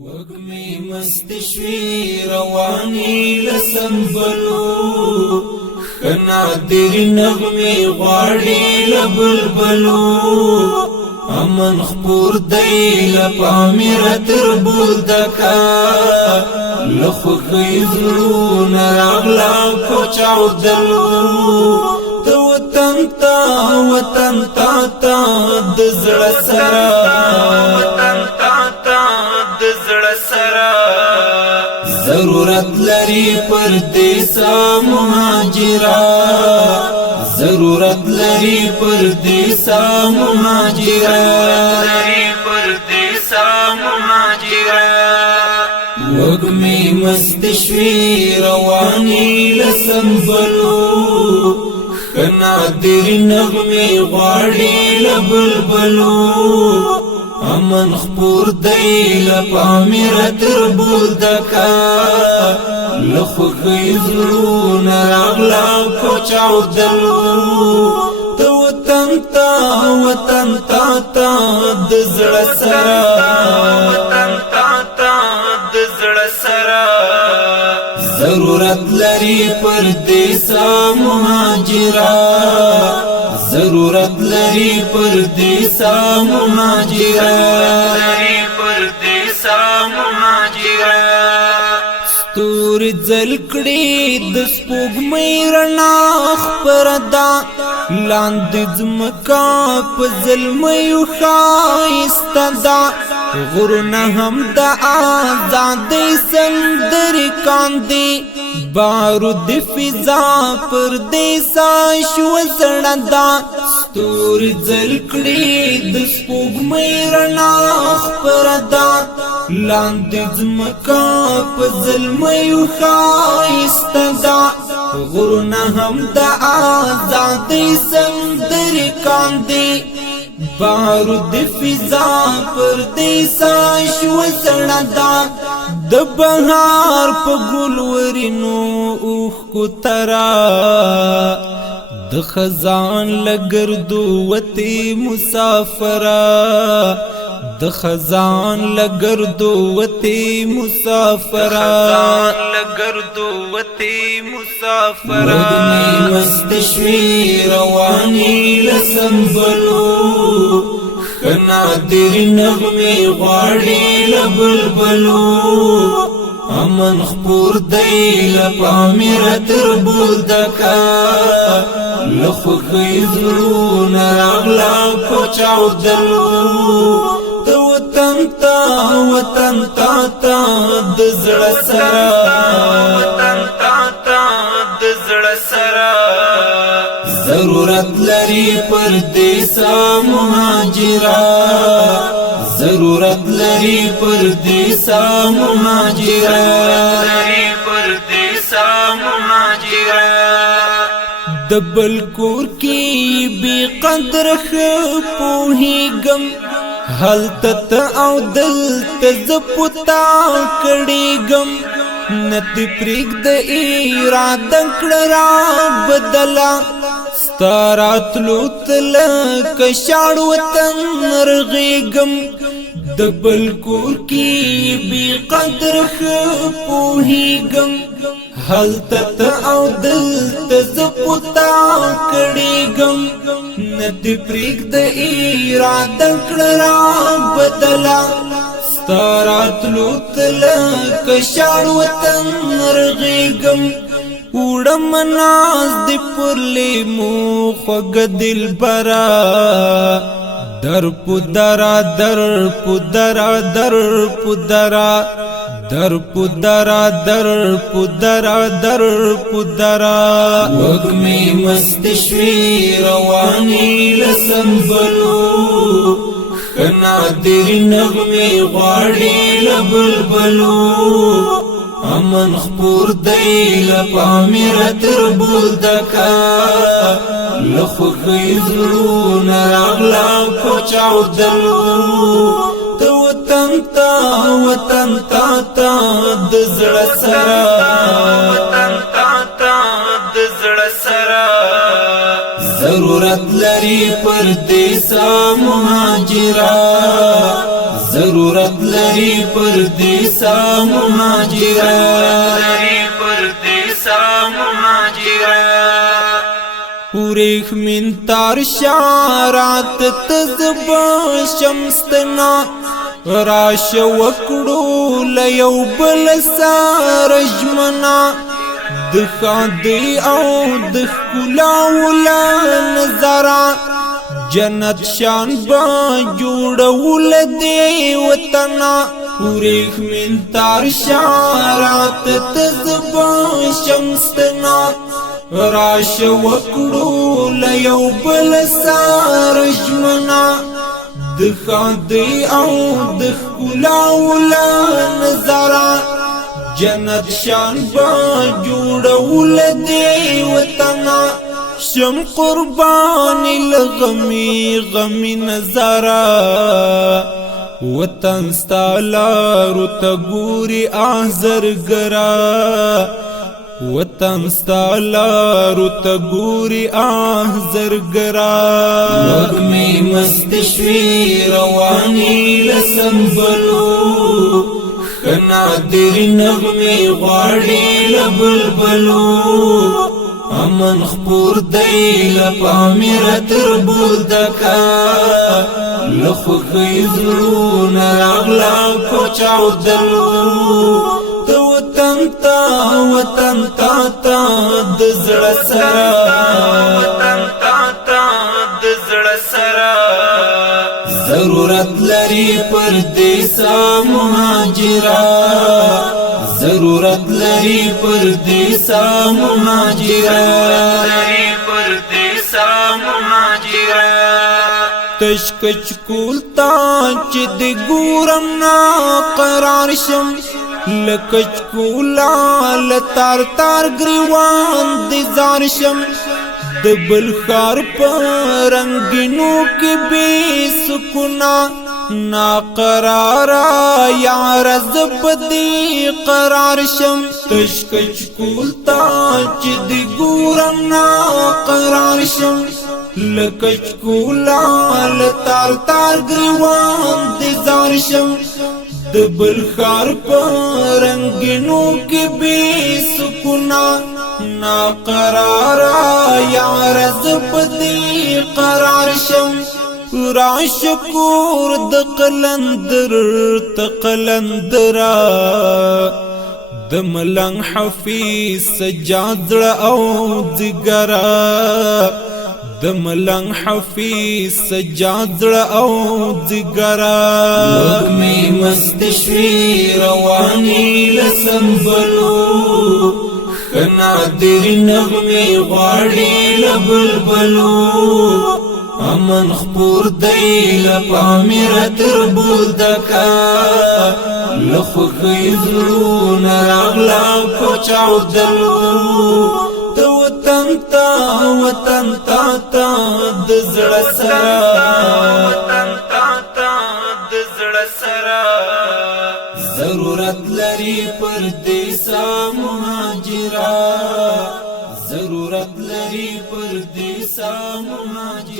وگمی مستشوی روانی لسنبلو خنادر نغمی غاڑی لبلبلو امن خپور دی لپامیر تربول دکا لخوخی ظلون راغلا پوچاو دلو تا وطن تا دزڑ سرا ضرورت لري پردیسا مهاجرا ضرورت لري پردیسا مهاجرا وگمی مستشوی روانی لسنبلو خنادر نغمی غاڑی لبلبلو امن خپور دی لپامیر تربول دکا لخوخی ظلون راغلا پوچاو دلو تا وطن تا دزڑ سرا ضرورت لري پردیسا مهاجرا ضرورت لري پردیسا مهاجرا ستور زلکڑی د سپوږمۍ رڼا خپردا لاندې ځمکه په زلمیو ښایسته ده غرونه هم د آزادۍ سندرې کاندي بارود فضا پردیسا شو زړه ده ستوري ځل کړي د سپوږمۍ رڼا خپردا لاندې ځمکه په زلمیو ښایسته ده غرونه هم د آزادۍ سندرې کاندي بارود فضا پردیسا شو زړه ده د بهار په ګلورینو اوښکو ترا د خزان لګردو وتې مسافره د خزان لګردو وتې مسافره وگمی مستشوی روانی لسنبلو خنادر نغمی غاڑی لبلبلو امن خپور دی لپامیر تربول دکا لخوخی ظلون راغلا پوچاو دلو تا وطن تا دزڑ سرا ضرورت لري پردیسا مهاجرا ضرورت لري پردیسا مهاجرا دبل کور کی بی قدر خپوهیگم حالت او دلت زپتا کڑیگم نتی پریگ د ایراد کڑرا بدلا ستارات لوتل کشاڑ وطن رغیگم دبل کور کی بی قدر خپوهیگم حالت او دلت زپتا کڑیگم نتی پریگ د ایراد کڑرا بدلا ستارات لوتل کشاڑ وطن رغیگم اوڑم ناز دی پرلی مو خوگ دل برا در پدرا در پدرا در پدرا در پدرا در پدرا در پدرا وگمی مستشوی روانی لسنبلو خنادر نغمی غاڑی لبلبلو امن خپور دی لپامیر تربول دکا لخوخی ظلون راغلا پوچاو دلو تا وطن تا دزڑ سرا ضرورت لري پردیسا مهاجرا ضرورت لري پردیسا مهاجرا وريخ من تار شارات تزبا شمستنا راش وکړو لیو بل سارجمنا دخادی او دخلا ولا نظرا جنت شان با جوړول دی وطنا وريخ من تار شارات تزبا شمستنا راش وکړو لیو بل سارجمنا دخادی او دخلا ولا نظرا جنت شان با جوړول دی وطنا شم قربانی لغمی غمی نظرا وطن ستالارو تا گوری آزر گرا وطن ستالارو تا گوری آزر گرا وگمی مستشوی روانی لسنبلو خنادر نغمی غاڑی لبلبلو امن خپور دی لپامیر تر بولدکا لخوخی زرون راغلا پوچاو دلو تو وطن تا دزڑ سرا ضرورت لري پردیسا مهاجرا ضرورت لري پردیسا مهاجرا تشکچ کولتا چې د ګورم نا قرار شم لکچ کولا لتار تار گریوان دی زار شم دبل خار پرنگینو کی بی سکنا نا قرارا یار زبدی قرار شم تشکچ کولتا چی دی گورم نا قرار شم لکچ کولا لتار تار گریوان دی زار شم دبل خار پرنگینو کی بی سکنا نا قرارا یار زبدی قرار شم راشکور د قلندر تقلندرا د ملنګ حفیظ سجاد او ذګرا د ملنګ حفیظ سجاد او ذګرا وګمی مستشوی رواني لسنبلو خنادر نغمی غاڑی لبلبلو امن خپور دی لپامیر تر بولدکا لخوخی زرون راغلا پوچاو دلو تو وطن تا دزڑ سرا ضرورت لري پردیسا مهاجرا ضرورت لري پردیسا مهاجرا